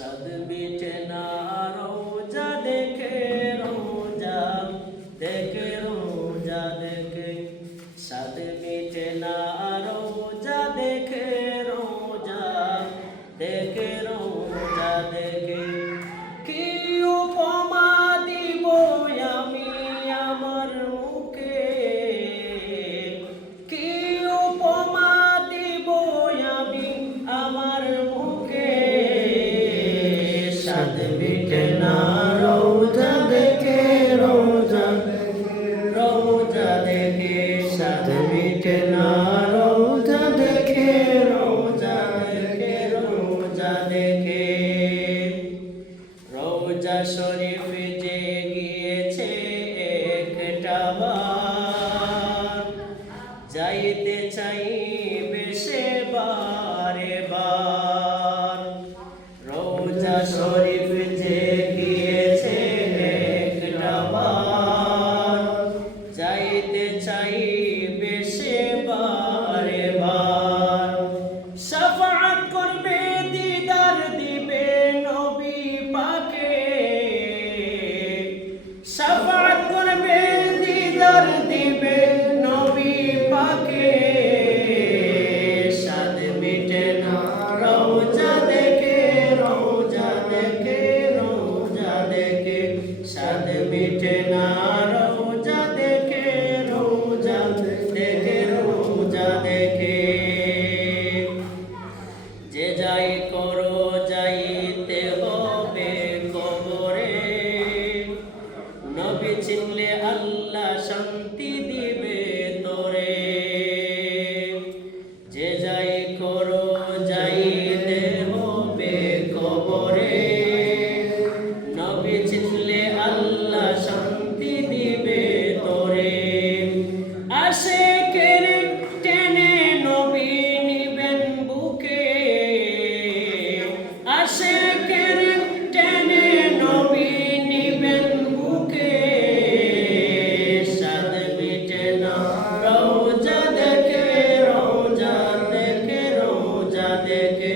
সাদ মিটে না রোজা দেখে, রোজা দেখে, রোজা দেখে, সাদ মিটে না রোজা দেখে, রোজা দেখে, রোজা দেখে। কি উপমা দিব আমি আমার মুখে, কি উপমা দিব আমি আমার মুখে, সাদ মিটে না রোজা দেখে, রোজা রোজা দেখে, সাদ মিটে না রোজা দেখে, রোজা দেখে, রোজা দেখে। রোজা শরীফ যে গিয়েছে একটা বার, যাইতে চাইবে সে বারে বার। রোজা শরীফ যে গিয়েছে একটা বার, যাইতে চাইবে সে বারে বার। শাফাআত করবে, দিদার দিবে নবী পাকে, শাফাআত করবে, দিদার দিবে নবী পাকে। সাদ মিটে না রোজা দেখে, রোজা দেখে, রোজা দেখে, সাদ মিটে না রোজা দেখে, রোজা দেখে, রোজা দেখে। যে যাই করো যাইতে হবে কবরে, নবী চিনলে আল্লাহ শান্তি দিবে তোরে। যে যাই করো যাইতে হবে কবরে, নবী চিনলে আল্লাহ শান্তি দিবে তোরে। আশিকের টেনে নবী নিবেন বুকে, আশিকের টেনে নবী নিবেন বুকে। সাদ মিটে না রোজা দেখে, রোজা দেখে, রোজা দেখে,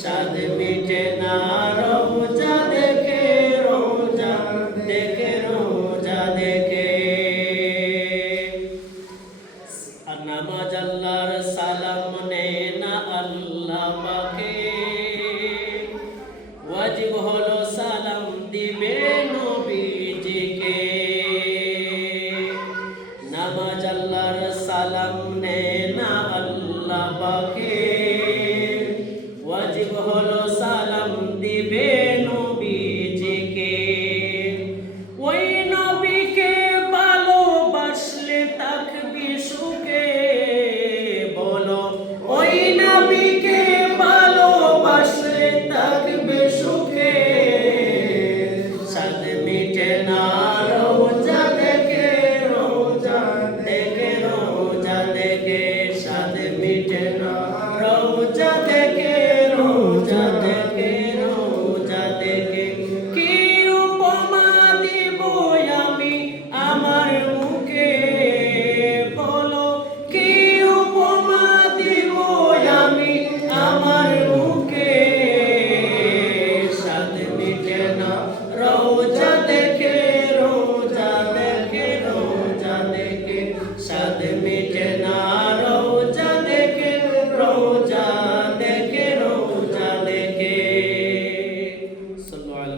সাদ মিটে না রোজা দেখে, রোজা দেখে, রোজা দেখে। নামাজ আল্লাহর সালাম নেয় না আল্লাহ পাকে, ওয়াজিব হলো সালাম দিবে নবীজিকে। নামাজ আল্লাহর সালাম নেয় না আল্লাহ পাকে, ওয়াজিব হলো সালাম দিবে নবীজিকে। ওই নবীকে ভালোবাসলে থাকবি সুখে, বলো ওই নবীকে ভালোবাসলে থাকবে সুখে। সাদ মিটে না রোজা দেখে, রোজা দেখে, রোজা দেখে, সাদ মিটে না রোজা দেখে, রোজা দেখে, রোজা দেখে। কি উপমা দিব আমি আমার মুখে, বলো কি উপমা দিব আমি আমার মুখে। সাদ মিটে না রোজা দেখে, রোজা দেখে, রোজা দেখে, সাদ মিটে না রোজা দেখে, রোজা দেখে, রোজা দেখে। সাল্লু আলা